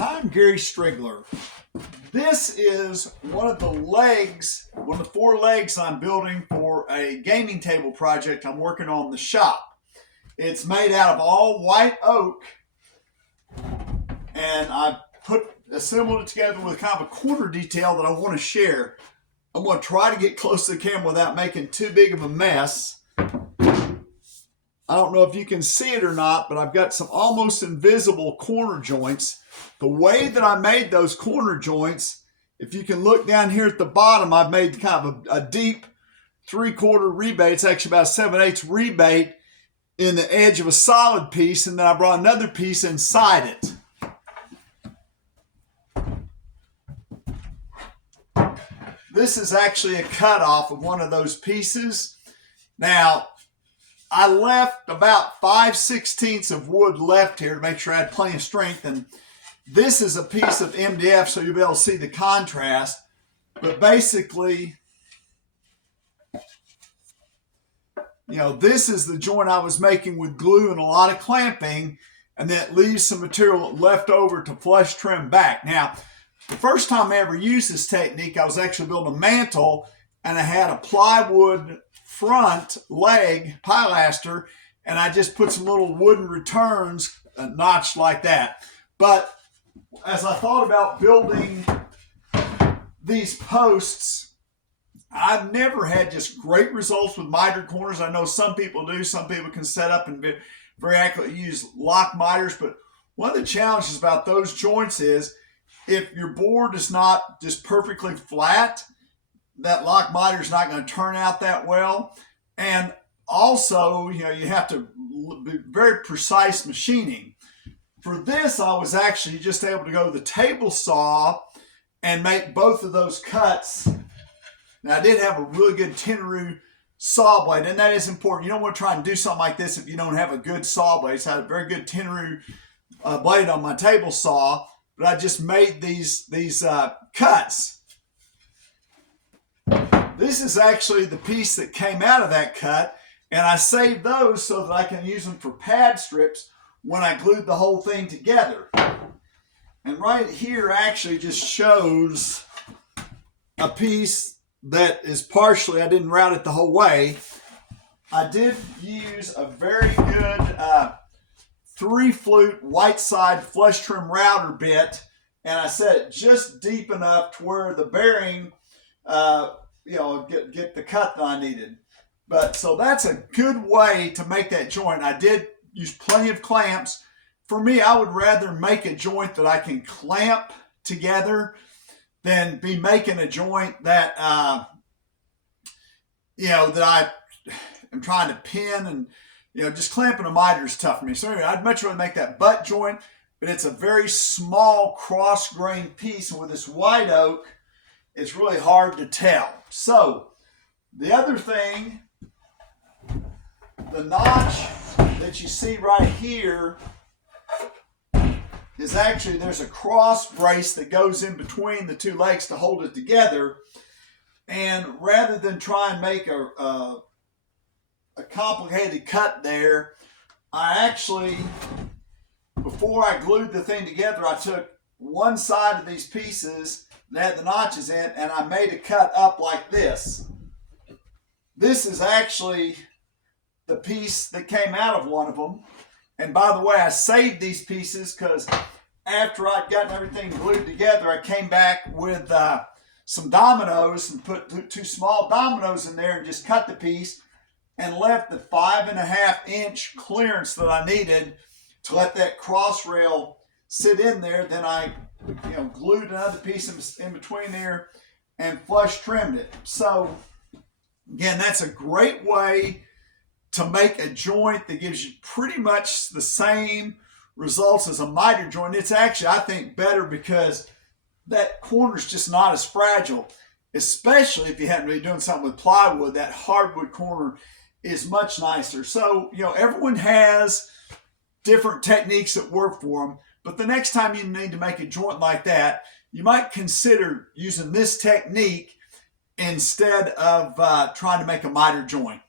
I'm Gary Striegler. This is one of the four legs I'm building for a gaming table project I'm working on in the shop. It's made out of all white oak, and I assembled it together with kind of a corner detail that I want to share. I'm going to try to get close to the camera without making too big of a mess. I don't know if you can see it or not, but I've got some almost invisible corner joints. The way that I made those corner joints, if you can look down here at the bottom, I've made kind of a deep 3/4 rebate. It's actually about a 7/8 rebate in the edge of a solid piece, and then I brought another piece inside it. This is actually a cutoff of one of those pieces. Now, I left about 5/16 of wood left here to make sure I had plenty of strength, and this is a piece of MDF, so you'll be able to see the contrast. But basically, this is the joint I was making with glue and a lot of clamping, and then it leaves some material left over to flush trim back. Now, the first time I ever used this technique, I was actually building a mantle, and I had a plywood front leg pilaster, and I just put some little wooden returns notched like that. But as I thought about building these posts, I've never had just great results with mitered corners. I know some people do. Some people can set up and very accurately use lock miters, but one of the challenges about those joints is if your board is not just perfectly flat, that lock miter is not going to turn out that well. And also, you have to be very precise machining. For this, I was actually just able to go to the table saw and make both of those cuts. Now, I did have a really good Tenru saw blade, and that is important. You don't want to try and do something like this if you don't have a good saw blade. So I had a very good Tenru blade on my table saw, but I just made these cuts. This is actually the piece that came out of that cut, and I saved those so that I can use them for pad strips when I glued the whole thing together. And right here actually just shows a piece that is partially, I didn't route it the whole way. I did use a very good 3-flute white side flush trim router bit, and I set it just deep enough to where the bearing get the cut that I needed. But so that's a good way to make that joint. I did use plenty of clamps. For me, I would rather make a joint that I can clamp together than be making a joint that that I am trying to pin, and just clamping a miter is tough for me. So anyway, I'd much rather make that butt joint, but it's a very small cross-grained piece, and with this white oak, it's really hard to tell. So the other thing, the notch that you see right here is actually, there's a cross brace that goes in between the two legs to hold it together. And rather than try and make a complicated cut there, I actually, before I glued the thing together, I took one side of these pieces that had the notches in, and I made a cut up like this. This is actually the piece that came out of one of them. And by the way, I saved these pieces because after I'd gotten everything glued together, I came back with some dominoes and put two small dominoes in there and just cut the piece and left the 5.5-inch clearance that I needed to let that cross rail sit in there. Then I glued another piece in between there and flush trimmed it. So again, that's a great way to make a joint that gives you pretty much the same results as a miter joint. It's actually, I think, better because that corner's just not as fragile, especially if you happen to be doing something with plywood. That hardwood corner is much nicer. So, everyone has different techniques that work for them, but the next time you need to make a joint like that, you might consider using this technique instead of trying to make a miter joint.